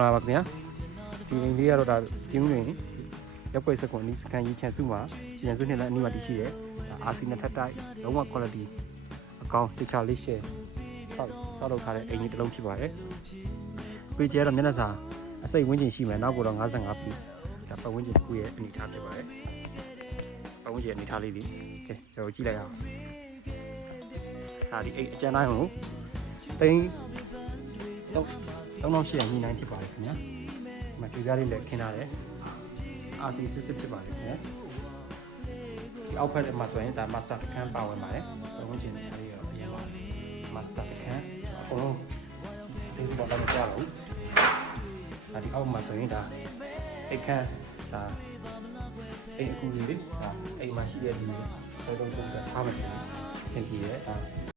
ပါခင်ဗျာဒီအိမ်လေးကတော့ဒါကျင်းတွင်ရပ်ကွက်စကွန်နီးစကန်ရေးချန်စုမှာရန်စုနှစ်လည်းအနည်းပါတည်ရှိတယ်အာစီနှစ်ထပ်တိုက်လုံးဝ quality အကောင်းတခြားလေးရှယ်ဆောက်လုပ်ထားတဲ့အိမ်ကြီးတစ်လုံးဖြစ်ပါတယ်ပေကျဲတော့မျက်နှာစာအစိတ်ဝန်းကျင်ရှိမယ်နောက်ကတော့55ပြီဒါပတ်ဝန်းကျင်တစ်ခုရဲ့အနေထားဖြစ်ပါတယ်ပတ်ဝန်းကျင်အနေထားလေးဒီကဲကျွန်တော်ကြည့်လိုက်အောင်ဒါဒီအိမ်အကျဉ်းတိုင်းကိုတိန်း3800ညှိနှိုင်းဖြစ်ပါတယ်ခင်ဗျာဒီမှာကြွေးပြားလေးလည်းခင်းထားတယ် RC စစ်ဖြစ်ပါတယ်ခင်ဗျာဒီအောက်ဖက်မှာဆိုရင်ဒါ master အခန်းပါဝင်ပါတယ်ပတ်ဝန်းကျင်နေရာလေးရောအရင်ပါ master အခန်းအကုန်လုံးစိတ်စုပေါ်တော့မကြတော့ဘူးဒါဒီအောက်မှာဆိုရင်ဒါအခန်းဒါအိမ်အကူကြီးလေးဒါအိမ်မှာရှိတဲ့လူတွေတော့ထားမယ်အဆင်ပြေတယ်ဒါ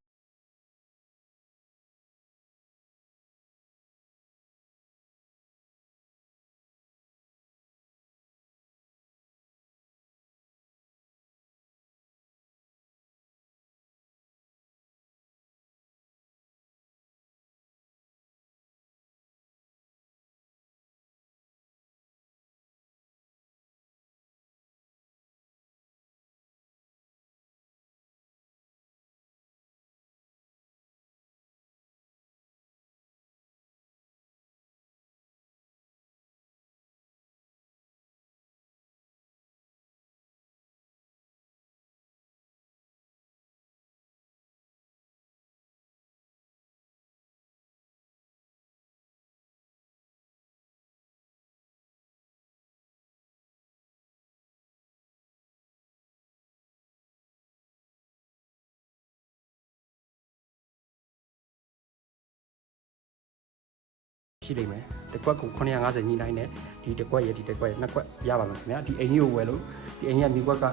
ရှိလိမ့်မယ်တစ်ကွက်ကို950ညှိနှိုင်းနဲ့ဒီတစ်ကွက်ရဲ့ဒီတစ်ကွက်ရဲ့နှစ်ကွက်ရပါမယ်ခင်ဗျာဒီအိမ်ကြီးကိုဝယ်လို့ဒီအိမ်ကြီးကမြေကွက်က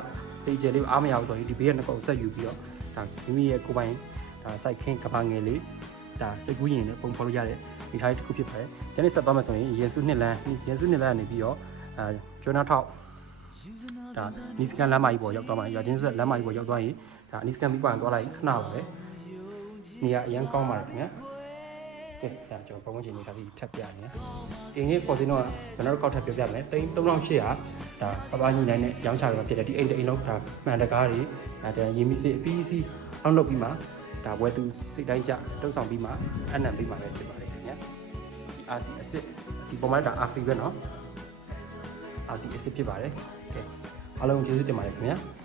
တေချယ်လေးအားမရဘူးဆိုရင်ဒီဘေးကနှစ်ကွက်ကိုဆက်ယူပြီးတော့ဒါမိမိရဲ့ကိုယ်ပိုင်ဒါစိုက်ခင်းကဘာငယ်လေးဒါစိတ်ကူးရင်လည်းပုံဖော်လို့ရတဲ့ဒီထားတစ်ခုဖြစ်ပါတယ်ဒီနေ့ဆက်သွားမယ်ဆိုရင်ရေစုနှစ်လမ်းကနေပြီးတော့ကျွန်းနောက်ထောက်ဒါနီစကန်လမ်းမကြီးပေါ်ရောက်သွားမှာရွာချင်းဆက်လမ်းမကြီးပေါ်ရောက်သွားရင်ဒါနီစကန်ပြီးပြန်သွားလိုက်ခဏပါပဲနေရာအရင်ကောင်းပါတယ်ခင်ဗျာကဲဒါကျွန်တော်ပုံမှန်ချိန်နေတာဒီထပ်ပြနေ။ဒီနေ့ပေါ်စင်းတော့ကျွန်တော်တို့ကောက်ထပ်ပြပြမယ်။3800ဒါပပညီနိုင်နဲ့ရောင်းချရမှာဖြစ်တယ်ဒီအိမ်တစ်အိမ်လုံးဒါမှန်တကားတွေဒါရေမီစစ် PEC အောက်လုပ်ပြီးမှဒါဝယ်သူစိတ်တိုင်းကြတုံးဆောင်ပြီးမှအနံပြီးမှလည်းဖြစ်ပါတယ်ခင်ဗျာ။ဒီ RC အစစ်ဒီပုံမှန်ဒါ RC ပဲเนาะ။ RC အစစ်ဖြစ်ပါတယ်။ကဲအားလုံးကျေးဇူးတင်ပါတယ်ခင်ဗျာ။